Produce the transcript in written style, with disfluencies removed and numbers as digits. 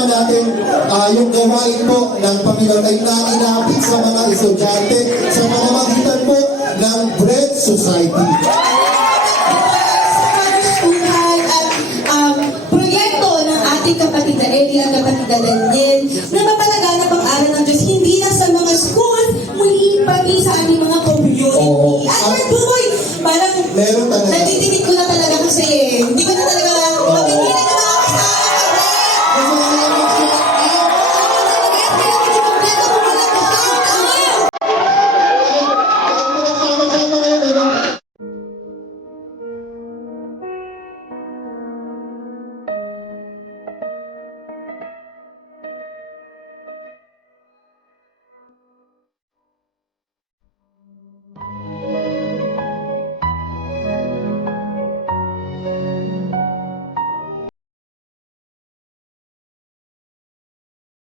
naman natin yung gawain po ng Panginoon ay nainapit sa mga estudyante sa pamamagitan po ng Bread Society. Proyekto ng ating kapatid na Elia, kapatid na Daniel, na